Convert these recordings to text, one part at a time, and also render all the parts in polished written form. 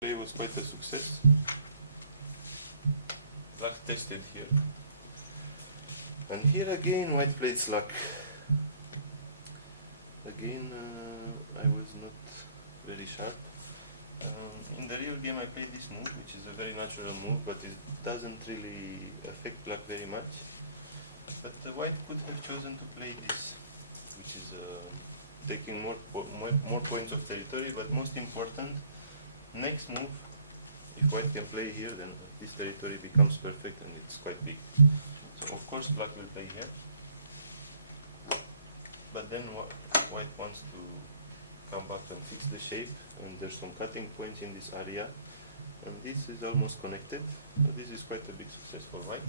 Play was quite a success. Black tested here. And here again white played slack. Again I was not very sharp. In the real game I played this move, which is a very natural move, but it doesn't really affect black very much. But white could have chosen to play this, which is taking more points of territory, but most important, next move, if white can play here, then this territory becomes perfect and it's quite big. So of course black will play here, but then white wants to come back and fix the shape, and there's some cutting points in this area, and this is almost connected. So this is quite a big success for white.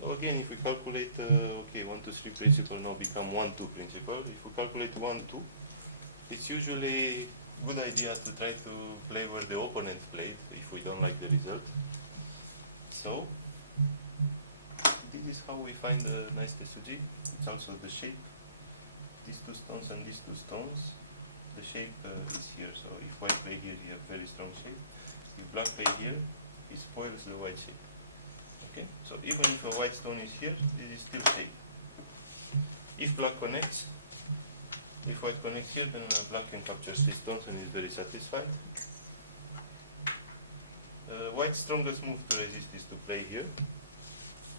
So again, if we calculate, okay, 1, 2, 3 principle now become 1, 2 principle. If we calculate 1, 2, it's usually good idea to try to play where the opponent played if we don't like the result. So this is how we find a nice tesuji. It's also the shape. These two stones and these two stones, the shape is here. So if white play here, you have very strong shape. If black play here, it spoils the white shape. Okay, so even if a white stone is here, this is still shape. If black connects, if white connects here, then black can capture these stones and is very satisfied. White's strongest move to resist is to play here,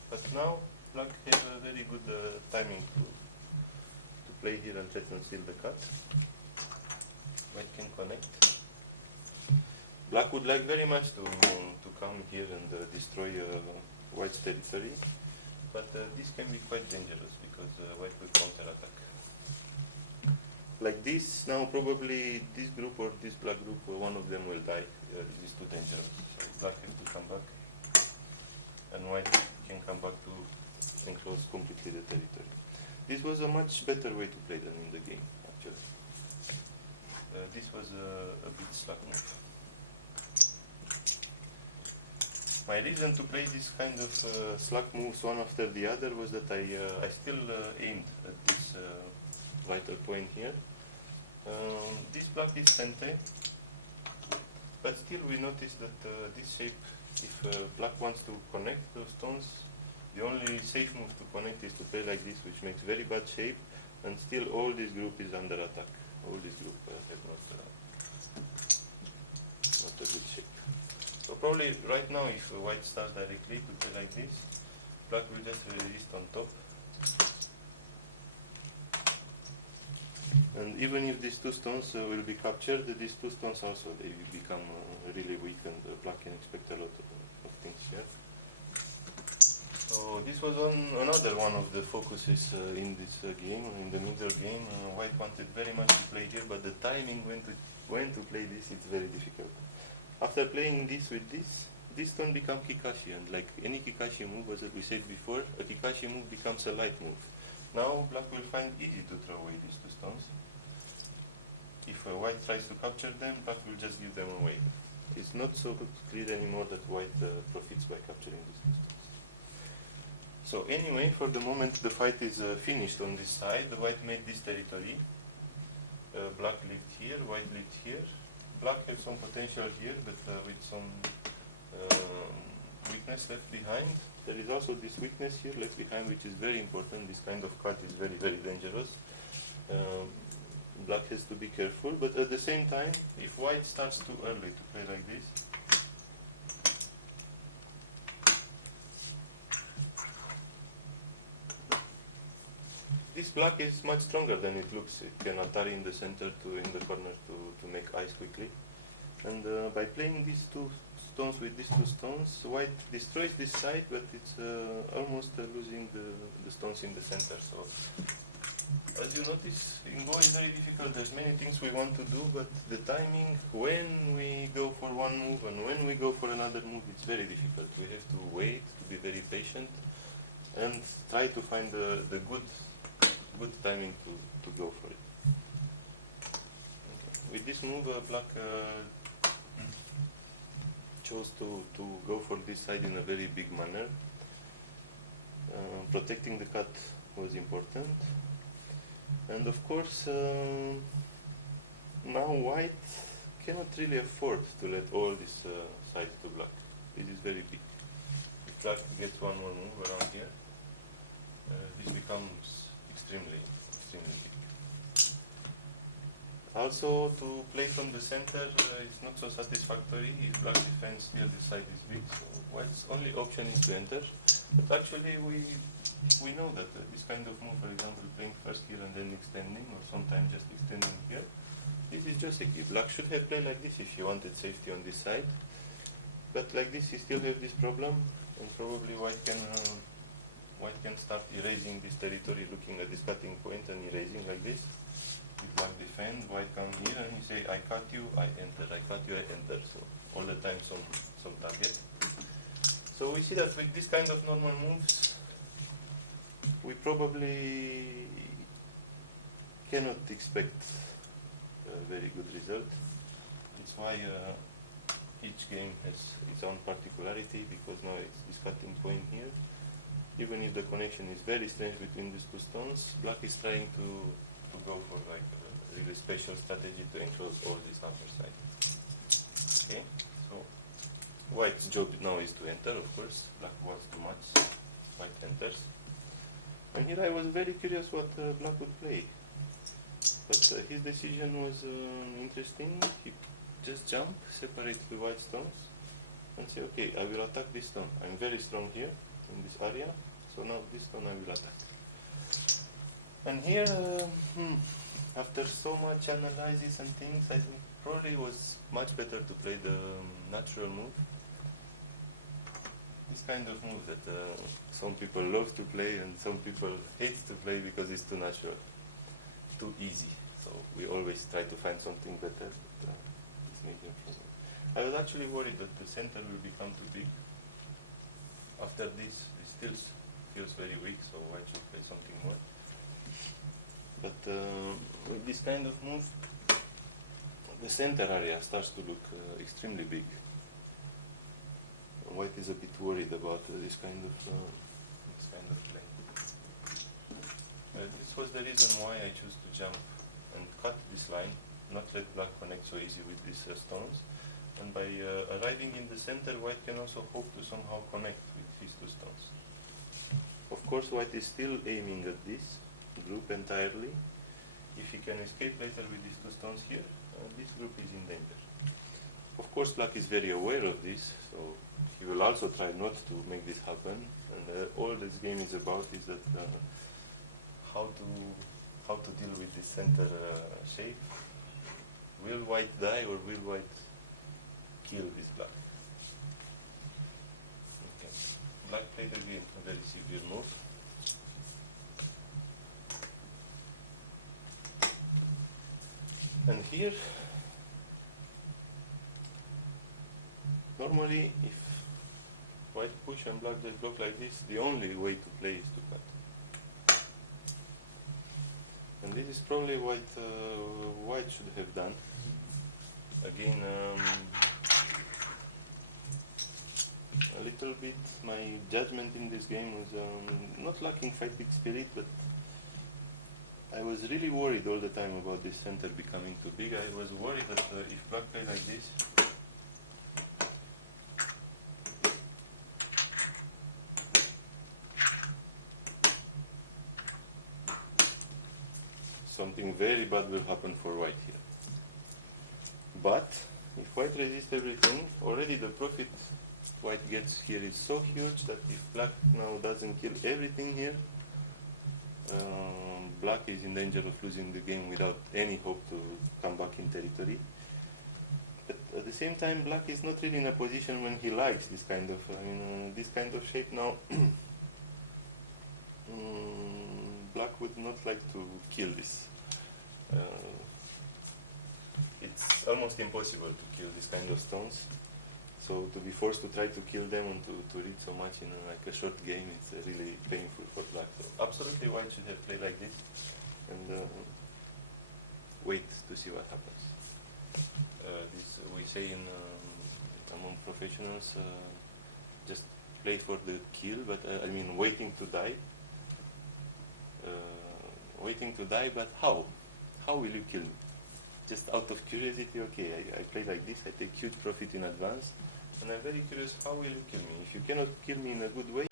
but now black has a very good timing to play here and threaten steal the cut. White can connect. Black would like very much to come here and destroy white's territory, but this can be quite dangerous because white will counter-attack. Like this, now probably this group or this black group, one of them will die. This is too dangerous. So black has to come back, and white can come back to enclose completely the territory. This was a much better way to play than in the game, actually. This was a bit slack move. My reason to play this kind of slack moves one after the other was that I still aimed at this vital point here. This black is sente, but still we notice that this shape, if black wants to connect those stones, the only safe move to connect is to play like this, which makes very bad shape, and still all this group is under attack. All this group has not a good shape. So probably right now, if white starts directly to play like this, black will just resist on top. And even if these two stones will be captured, these two stones also they become really weak, and black can expect a lot of things here. So this was another one of the focuses in this game, in the middle game. White wanted very much to play here, but the timing when to play this, it's very difficult. After playing this with this stone becomes Kikashi, and like any Kikashi move, as we said before, a Kikashi move becomes a light move. Now black will find easy to throw away these two stones. If white tries to capture them, black will just give them away. It's not so clear anymore that white profits by capturing these two stones. So anyway, for the moment the fight is finished on this side. The white made this territory. Black lived here, white lived here. Black had some potential here, but with some weakness left behind. There is also this weakness here left behind, which is very important. This kind of cut is very, very dangerous. Black has to be careful, but at the same time, if white starts too early to play like this, this black is much stronger than it looks. It can atari in the center in the corner to make eyes quickly. And by playing these two stones with these two stones, white destroys this side, but it's almost losing the stones in the center. So as you notice, in Go is very difficult. There's many things we want to do, but the timing, when we go for one move and when we go for another move, it's very difficult. We have to wait, to be very patient, and try to find the good timing to go for it. Okay. With this move, black chose to go for this side in a very big manner. Protecting the cut was important. And of course, now white cannot really afford to let all this side to black. This is very big. If black gets one more move around here, this becomes extremely big. Also, to play from the center is not so satisfactory if black defends still the side is big. So white's only option is to enter. But actually we know that this kind of move, for example, playing first here and then extending, or sometimes just extending here, this is just a key. Black should have played like this if he wanted safety on this side. But like this, he still has this problem, and probably white can start erasing this territory, looking at this cutting point and erasing like this. If black defend, white come here and he say, I cut you, I enter, I cut you, I enter. So all the time some target. So we see that with this kind of normal moves, we probably cannot expect a very good result. It's why each game has its own particularity, because now it's this cutting point here. Even if the connection is very strange between these two stones, black is trying to go for like a really special strategy to enclose all this upper side. Okay, so white's job now is to enter, of course. Black wants too much, white enters. And here I was very curious what black would play. But his decision was interesting. He just jumped, separate the white stones, and say, okay, I will attack this stone. I'm very strong here in this area, so now this stone I will attack. And here, after so much analysis and things, I think probably it was much better to play the natural move. This kind of move that some people love to play and some people hate to play because it's too natural, too easy. So we always try to find something better. But, it's medium problem. I was actually worried that the center will become too big. After this, it still feels very weak, so I should play something more. But with this kind of move, the center area starts to look extremely big. White is a bit worried about this kind of play. This was the reason why I chose to jump and cut this line, not let black connect so easy with these stones. And by arriving in the center, white can also hope to somehow connect with these two stones. Of course, white is still aiming at this group entirely. If he can escape later with these two stones here, this group is in danger. Of course, black is very aware of this, so he will also try not to make this happen. And all this game is about is that how to deal with this center shape. Will white die or will white kill this black? Okay. Black played again a very severe move. And here, normally if white push and black just block like this, the only way to play is to cut. And this is probably what white should have done. Again, a little bit, my judgment in this game was not lacking fighting spirit, but I was really worried all the time about this center becoming too big. I was worried that if black played like this, something very bad will happen for white here. But if white resists everything, already the profit white gets here is so huge that if black now doesn't kill everything here, black is in danger of losing the game without any hope to come back in territory. But at the same time, black is not really in a position when he likes this kind of, this kind of shape now. Black would not like to kill this. It's almost impossible to kill this kind of stones. So to be forced to try to kill them and to read so much in like a short game, it's really painful for black. So absolutely white should have played like this and wait to see what happens. This we say in among professionals, just play for the kill, but waiting to die. Waiting to die, but how? How will you kill me? just out of curiosity, okay, I play like this, I take huge profit in advance, and I'm very curious, how will you kill me? If you cannot kill me in a good way,